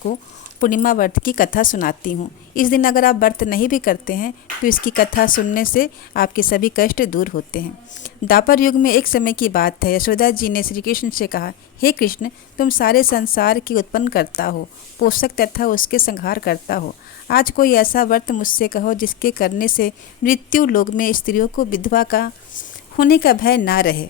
आपको पूर्णिमा व्रत की कथा सुनाती हूँ। इस दिन अगर आप व्रत नहीं भी करते हैं तो इसकी कथा सुनने से आपके सभी कष्ट दूर होते हैं। द्वापर युग में एक समय की बात है, यशोदा जी ने श्री कृष्ण से कहा, हे कृष्ण, तुम सारे संसार की उत्पन्न करता हो, पोषक तथा उसके संहार करता हो। आज कोई ऐसा व्रत मुझसे कहो जिसके करने से मृत्यु लोक में स्त्रियों को विधवा का होने का भय ना रहे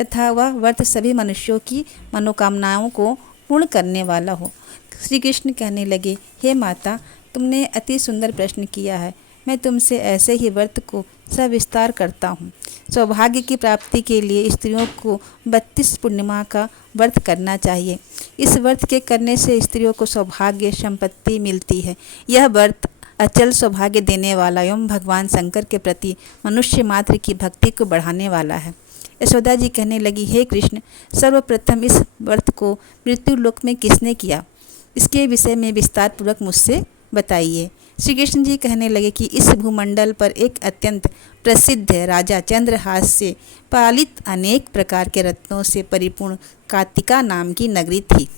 तथा वह व्रत सभी मनुष्यों की मनोकामनाओं को पूर्ण करने वाला हो। श्री कृष्ण कहने लगे, हे माता, तुमने अति सुंदर प्रश्न किया है। मैं तुमसे ऐसे ही व्रत को सविस्तार करता हूँ। सौभाग्य की प्राप्ति के लिए स्त्रियों को 32 पूर्णिमा का व्रत करना चाहिए। इस व्रत के करने से स्त्रियों को सौभाग्य संपत्ति मिलती है। यह व्रत अचल सौभाग्य देने वाला एवं भगवान शंकर के प्रति मनुष्य मात्र की भक्ति को बढ़ाने वाला है। यशोदा जी कहने लगी, हे कृष्ण, सर्वप्रथम इस व्रत को मृत्यु लोक में किसने किया, इसके विषय में विस्तार पूर्वक मुझसे बताइए। श्री कृष्ण जी कहने लगे कि इस भूमंडल पर एक अत्यंत प्रसिद्ध राजा चंद्रहास से पालित अनेक प्रकार के रत्नों से परिपूर्ण कार्तिका नाम की नगरी थी।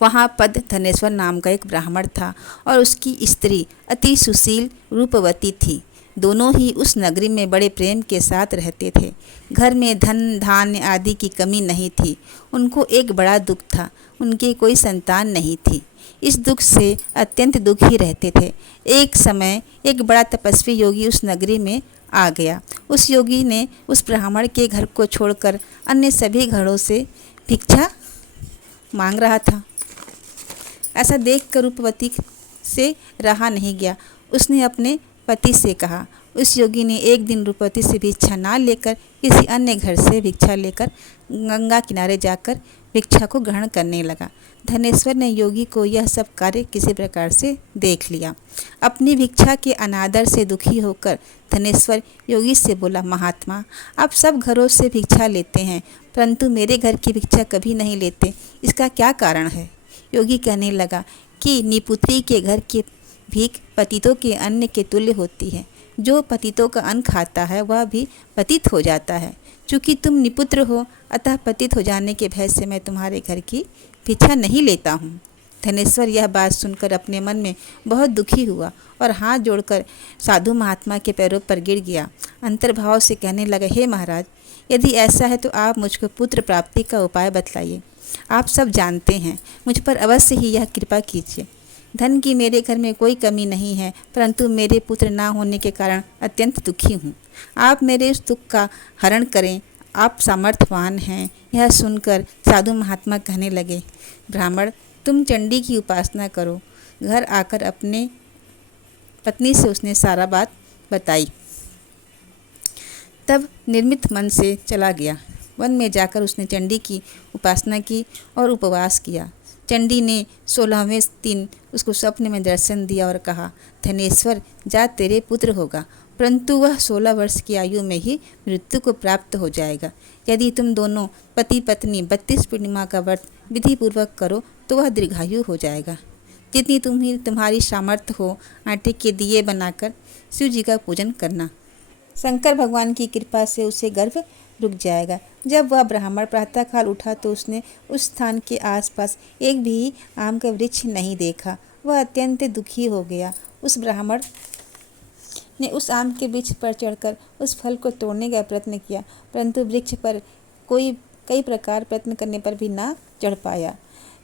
वहाँ पद धनेश्वर नाम का एक ब्राह्मण था और उसकी स्त्री अति सुशील रूपवती थी। दोनों ही उस नगरी में बड़े प्रेम के साथ रहते थे। घर में धन धान्य आदि की कमी नहीं थी। उनको एक बड़ा दुख था, उनकी कोई संतान नहीं थी। इस दुख से अत्यंत दुखी रहते थे। एक समय एक बड़ा तपस्वी योगी उस नगरी में आ गया। उस योगी ने उस ब्राह्मण के घर को छोड़कर अन्य सभी घरों से भिक्षा मांग रहा था। ऐसा देखकर रूपवती से रहा नहीं गया। उसने अपने पति से कहा। उस योगी ने एक दिन रूपवती से भिक्षा ना लेकर किसी अन्य घर से भिक्षा लेकर गंगा किनारे जाकर भिक्षा को ग्रहण करने लगा। धनेश्वर ने योगी को यह सब कार्य किसी प्रकार से देख लिया। अपनी भिक्षा के अनादर से दुखी होकर धनेश्वर योगी से बोला, महात्मा, आप सब घरों से भिक्षा लेते हैं परंतु मेरे घर की भिक्षा कभी नहीं लेते, इसका क्या कारण है? योगी कहने लगा कि निपुत्री के घर की भीख पतितों के अन्न के तुल्य होती है। जो पतितों का अन्न खाता है वह भी पतित हो जाता है। चूँकि तुम निपुत्र हो अतः पतित हो जाने के भय से मैं तुम्हारे घर की भिक्षा नहीं लेता हूँ। धनेश्वर यह बात सुनकर अपने मन में बहुत दुखी हुआ और हाथ जोड़कर साधु महात्मा के पैरों पर गिर गया। अंतर्भाव से कहने लगा, हे महाराज, यदि ऐसा है तो आप मुझको पुत्र प्राप्ति का उपाय बतलाइए। आप सब जानते हैं, मुझ पर अवश्य ही यह कृपा कीजिए। धन की मेरे घर में कोई कमी नहीं है परंतु मेरे पुत्र ना होने के कारण अत्यंत दुखी हूँ। आप मेरे इस दुख का हरण करें, आप सामर्थ्यवान हैं। यह सुनकर साधु महात्मा कहने लगे, ब्राह्मण, तुम चंडी की उपासना करो। घर आकर अपने पत्नी से उसने सारा बात बताई। तब निर्मित मन से चला गया। वन में जाकर उसने चंडी की उपासना की और उपवास किया। चंडी ने 16वें दिन उसको स्वप्न में दर्शन दिया और कहा, धनेश्वर, जा, तेरे पुत्र होगा परंतु वह 16 वर्ष की आयु में ही मृत्यु को प्राप्त हो जाएगा। यदि तुम दोनों पति पत्नी 32 पूर्णिमा का व्रत विधि पूर्वक करो तो वह दीर्घायु हो जाएगा। जितनी तुम्हारी सामर्थ्य हो आटे के दिए बनाकर शिव जी का पूजन करना। शंकर भगवान की कृपा से उसे गर्भ रुक जाएगा। जब वह ब्राह्मण प्रातःकाल उठा तो उसने उस स्थान के आसपास एक भी आम का वृक्ष नहीं देखा। वह अत्यंत दुखी हो गया। उस ब्राह्मण ने उस आम के वृक्ष पर चढ़कर उस फल को तोड़ने का प्रयत्न किया परंतु वृक्ष पर कई प्रकार प्रयत्न करने पर भी ना चढ़ पाया।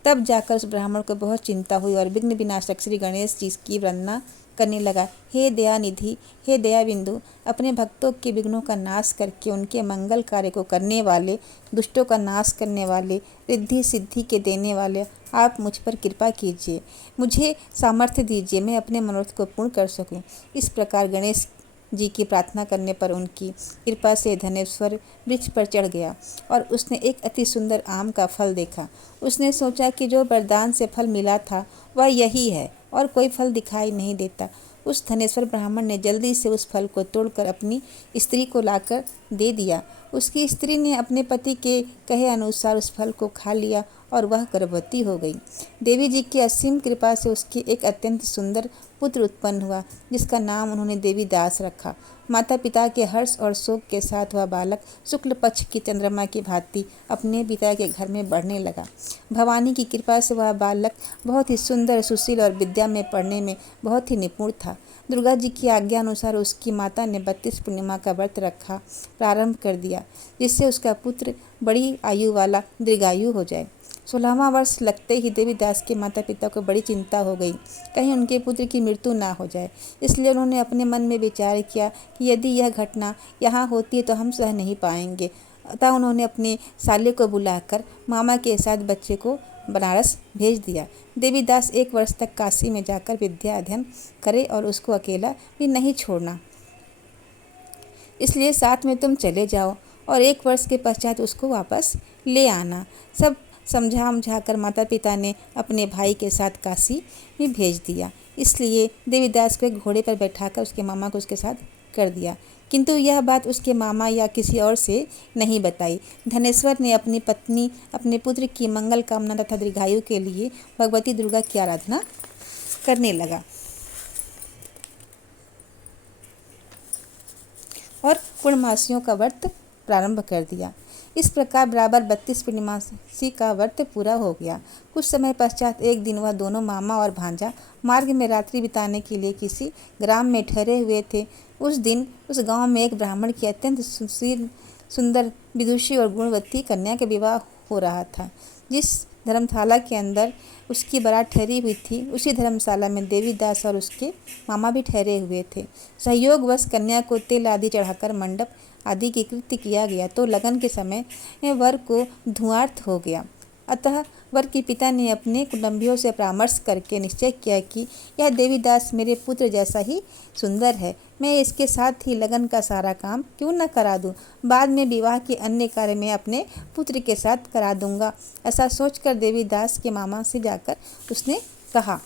तब जाकर उस ब्राह्मण को बहुत चिंता हुई और विघ्न विनाशक श्री गणेश जी की वंदना करने लगा। हे दयानिधि, हे दया बिंदु, अपने भक्तों के विघ्नों का नाश करके उनके मंगल कार्य को करने वाले, दुष्टों का नाश करने वाले, रिद्धि सिद्धि के देने वाले, आप मुझ पर कृपा कीजिए, मुझे सामर्थ्य दीजिए, मैं अपने मनोरथ को पूर्ण कर सकूं। इस प्रकार गणेश जी की प्रार्थना करने पर उनकी कृपा से धनेश्वर वृक्ष पर चढ़ गया और उसने एक अति सुंदर आम का फल देखा। उसने सोचा कि जो वरदान से फल मिला था वह यही है और कोई फल दिखाई नहीं देता। उस धनेश्वर ब्राह्मण ने जल्दी से उस फल को तोड़कर अपनी स्त्री को लाकर दे दिया। उसकी स्त्री ने अपने पति के कहे अनुसार उस फल को खा लिया और वह गर्भवती हो गई। देवी जी की असीम कृपा से उसकी एक अत्यंत सुंदर पुत्र उत्पन्न हुआ, जिसका नाम उन्होंने देवीदास रखा। माता पिता के हर्ष और शोक के साथ वह बालक शुक्ल पक्ष की चंद्रमा की भांति अपने पिता के घर में बढ़ने लगा। भवानी की कृपा से वह बालक बहुत ही सुंदर, सुशील और विद्या में पढ़ने में बहुत ही निपुण था। दुर्गा जी की आज्ञा अनुसार उसकी माता ने 32 पूर्णिमा का व्रत रखा प्रारंभ कर दिया, जिससे उसका पुत्र बड़ी आयु वाला दीर्घायु हो जाए। 16वां वर्ष लगते ही देवीदास के माता पिता को बड़ी चिंता हो गई, कहीं उनके पुत्र की मृत्यु ना हो जाए। इसलिए उन्होंने अपने मन में विचार किया कि यदि यह घटना यहाँ होती है तो हम सह नहीं पाएंगे। अतः उन्होंने अपने साले को बुलाकर मामा के साथ बच्चे को बनारस भेज दिया। देवीदास 1 वर्ष तक काशी में जाकर विद्या अध्ययन करे और उसको अकेला भी नहीं छोड़ना, इसलिए साथ में तुम चले जाओ और 1 वर्ष के पश्चात उसको वापस ले आना। सब समझा कर माता पिता ने अपने भाई के साथ काशी में भेज दिया। इसलिए देवीदास को एक घोड़े पर बैठाकर उसके मामा को उसके साथ कर दिया, किंतु यह बात उसके मामा या किसी और से नहीं बताई। धनेश्वर ने अपनी पत्नी अपने पुत्र की मंगल कामना तथा दीर्घायु के लिए भगवती दुर्गा की आराधना करने लगा और पूर्णमासियों का व्रत प्रारंभ कर दिया। इस प्रकार बराबर 32 पूर्णिमासी का व्रत पूरा हो गया। कुछ समय पश्चात एक दिन वह दोनों मामा और भांजा मार्ग में रात्रि बिताने के लिए किसी ग्राम में ठहरे हुए थे। उस दिन उस गांव में एक ब्राह्मण की अत्यंत सुशील, सुंदर, विदुषी और गुणवती कन्या का विवाह हो रहा था। जिस धर्मशाला के अंदर उसकी बारात ठहरी हुई थी, उसी धर्मशाला में देवीदास और उसके मामा भी ठहरे हुए थे। सहयोगवश कन्या को तेल आदि चढ़ाकर मंडप आदि की कृत्य किया गया तो लगन के समय वर को धुआर्थ हो गया। अतः वर के पिता ने अपने कुटुंबियों से परामर्श करके निश्चय किया कि यह देवीदास मेरे पुत्र जैसा ही सुंदर है, मैं इसके साथ ही लगन का सारा काम क्यों न करा दूं। बाद में विवाह के अन्य कार्य मैं अपने पुत्र के साथ करा दूंगा। ऐसा सोचकर देवीदास के मामा से जाकर उसने कहा,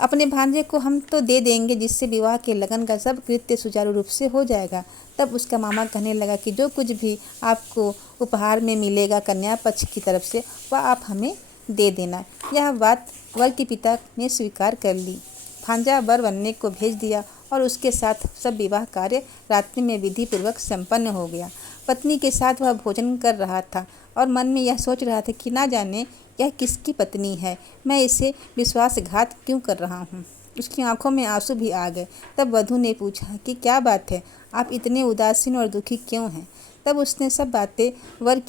अपने भांजे को हम तो दे देंगे, जिससे विवाह के लगन का सब कृत्य सुचारू रूप से हो जाएगा। तब उसका मामा कहने लगा कि जो कुछ भी आपको उपहार में मिलेगा कन्या पक्ष की तरफ से, वह आप हमें दे देना। यह बात वर के पिता ने स्वीकार कर ली। भांजा वर बनने को भेज दिया और उसके साथ सब विवाह कार्य रात्रि में विधि पूर्वक संपन्न हो गया। पत्नी के साथ वह भोजन कर रहा था और मन में यह सोच रहा था कि ना जाने यह किसकी पत्नी है, मैं इसे विश्वासघात क्यों कर रहा हूँ। उसकी आंखों में आंसू भी आ गए। तब वधू ने पूछा कि क्या बात है, आप इतने उदासीन और दुखी क्यों हैं। तब उसने सब बातें वर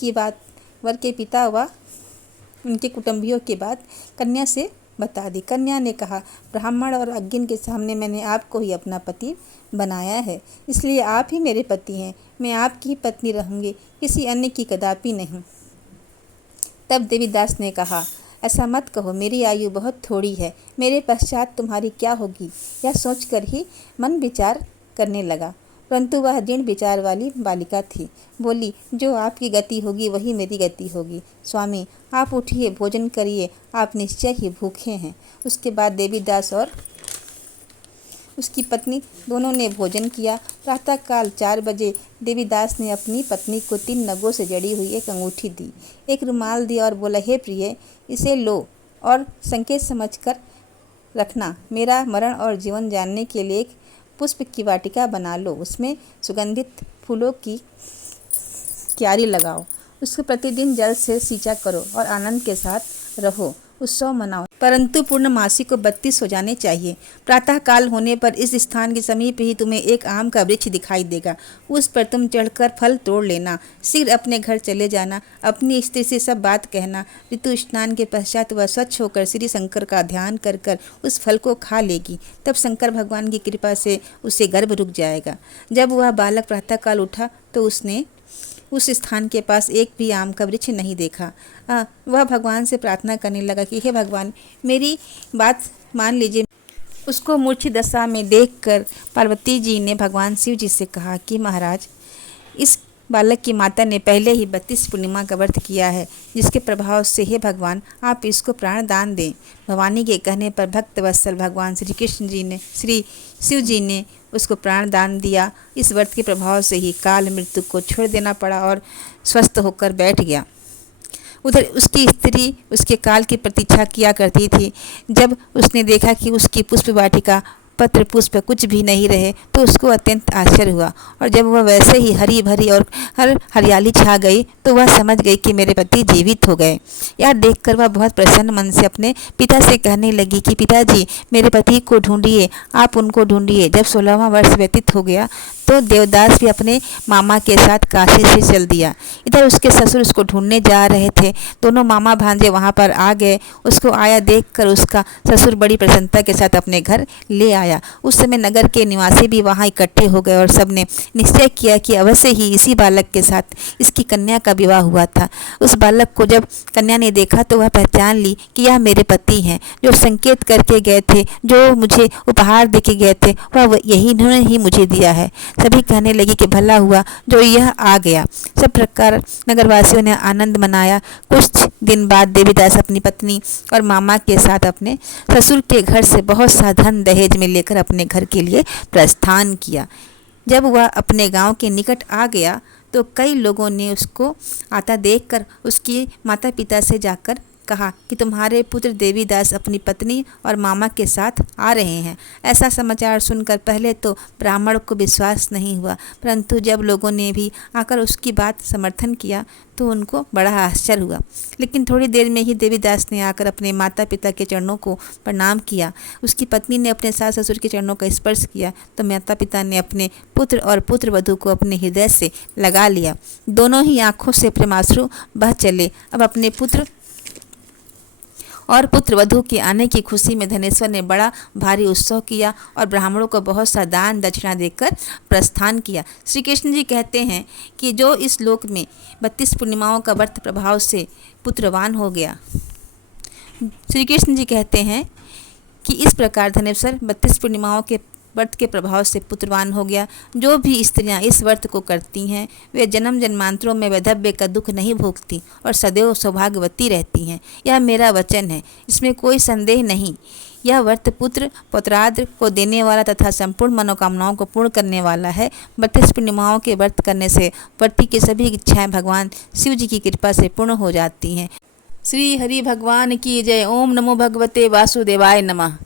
के पिता व उनके कुटुंबियों की बात कन्या से बता दी। कन्या ने कहा, ब्राह्मण और अज्ञन के सामने मैंने आपको ही अपना पति बनाया है, इसलिए आप ही मेरे पति हैं। मैं आपकी ही पत्नी रहूँगी, किसी अन्य की कदापि नहीं। तब देवीदास ने कहा, ऐसा मत कहो, मेरी आयु बहुत थोड़ी है, मेरे पश्चात तुम्हारी क्या होगी, यह सोचकर ही मन विचार करने लगा। परंतु वह दृढ़ विचार वाली बालिका थी। बोली, जो आपकी गति होगी वही मेरी गति होगी। स्वामी, आप उठिए, भोजन करिए, आप निश्चय ही भूखे हैं। उसके बाद देवीदास और उसकी पत्नी दोनों ने भोजन किया। प्रातःकाल 4 बजे देवीदास ने अपनी पत्नी को 3 नगों से जड़ी हुई एक अंगूठी दी, एक रुमाल दिया और बोला, हे प्रिय, इसे लो और संकेत समझकर रखना। मेरा मरण और जीवन जानने के लिए एक पुष्प की वाटिका बना लो, उसमें सुगंधित फूलों की क्यारी लगाओ, उसको प्रतिदिन जल से सींचा करो और आनंद के साथ रहो, उत्सव मनाओ, परंतु पूर्णमासी को 32 हो जाने चाहिए। प्रातः काल होने पर इस स्थान के समीप ही तुम्हें एक आम का वृक्ष दिखाई देगा, उस पर तुम चढ़कर फल तोड़ लेना। शीघ्र अपने घर चले जाना, अपनी स्त्री से सब बात कहना। ऋतु स्नान के पश्चात वह स्वच्छ होकर श्री शंकर का ध्यान कर कर उस फल को खा लेगी। तब शंकर भगवान की कृपा से उसे गर्भ रुक जाएगा। जब वह बालक प्रातःकाल उठा तो उसने उस स्थान के पास एक भी आम का वृक्ष नहीं देखा। वह भगवान से प्रार्थना करने लगा कि हे भगवान, मेरी बात मान लीजिए। उसको मूर्छित दशा में देखकर पार्वती जी ने भगवान शिव जी से कहा कि महाराज, इस बालक की माता ने पहले ही 32 पूर्णिमा का व्रत किया है, जिसके प्रभाव से हे भगवान आप इसको प्राण दान दें। भवानी के कहने पर भक्त वत्सल भगवान श्री शिव जी ने उसको प्राण दान दिया। इस व्रत के प्रभाव से ही काल मृत्यु को छोड़ देना पड़ा और स्वस्थ होकर बैठ गया। उधर उसकी स्त्री उसके काल की प्रतीक्षा किया करती थी। जब उसने देखा कि उसकी पुष्प वाटिका पत्र पुष्प कुछ भी नहीं रहे तो उसको अत्यंत आश्चर्य हुआ, और जब वह वैसे ही हरी भरी और हरियाली छा गई तो वह समझ गई कि मेरे पति जीवित हो गए। यह देखकर वह बहुत प्रसन्न मन से अपने पिता से कहने लगी कि पिताजी, मेरे पति को ढूंढिए, आप उनको ढूंढिए। जब 16वां वर्ष व्यतीत हो गया तो देवदास भी अपने मामा के साथ काशी से चल दिया। इधर उसके ससुर उसको ढूंढने जा रहे थे। दोनों मामा भांजे वहां पर आ गए। उसको आया देखकर उसका ससुर बड़ी प्रसन्नता के साथ अपने घर ले आया। उस समय नगर के निवासी भी वहां इकट्ठे हो गए और सबने निश्चय किया कि अवश्य ही इसी बालक के साथ इसकी कन्या का विवाह हुआ था। उस बालक को जब कन्या ने देखा तो वह पहचान ली कि यह मेरे पति हैं, जो संकेत करके गए थे, जो मुझे उपहार देके गए थे, वह यही इन्होंने ही मुझे दिया है। सभी कहने लगी कि भला हुआ जो यह आ गया। सब प्रकार नगरवासियों ने आनंद मनाया। कुछ दिन बाद देवीदास अपनी पत्नी और मामा के साथ अपने ससुर के घर से बहुत सा धन दहेज में लेकर अपने घर के लिए प्रस्थान किया। जब वह अपने गांव के निकट आ गया तो कई लोगों ने उसको आता देखकर उसके माता पिता से जाकर कहा कि तुम्हारे पुत्र देवीदास अपनी पत्नी और मामा के साथ आ रहे हैं। ऐसा समाचार सुनकर पहले तो ब्राह्मण को विश्वास नहीं हुआ, परंतु जब लोगों ने भी आकर उसकी बात समर्थन किया तो उनको बड़ा आश्चर्य हुआ। लेकिन थोड़ी देर में ही देवीदास ने आकर अपने माता पिता के चरणों को प्रणाम किया। उसकी पत्नी ने अपने सास ससुर के चरणों का स्पर्श किया तो माता पिता ने अपने पुत्र और पुत्र वधू को अपने हृदय से लगा लिया। दोनों ही आंखों से प्रेमाश्रु बह चले। अब अपने पुत्र और पुत्र वधू के आने की खुशी में धनेश्वर ने बड़ा भारी उत्सव किया और ब्राह्मणों को बहुत सा दान दक्षिणा देकर प्रस्थान किया। श्री कृष्ण जी कहते हैं कि जो इस लोक में 32 पूर्णिमाओं का व्रत प्रभाव से पुत्रवान हो गया। श्री कृष्ण जी कहते हैं कि इस प्रकार धनेश्वर 32 पूर्णिमाओं के व्रत के प्रभाव से पुत्रवान हो गया। जो भी स्त्रियां इस व्रत को करती हैं वे जन्म जन्मांतरों में वैधव्य का दुख नहीं भोगती और सदैव सौभाग्यवती रहती हैं। यह मेरा वचन है, इसमें कोई संदेह नहीं। यह व्रत पुत्र पौत्राद्र को देने वाला तथा संपूर्ण मनोकामनाओं को पूर्ण करने वाला है। 32 पूर्णिमाओं के व्रत करने से व्रती की सभी इच्छाएं भगवान शिव जी की कृपा से पूर्ण हो जाती हैं। श्री हरि भगवान की जय। ओम नमो भगवते वासुदेवाय नमः।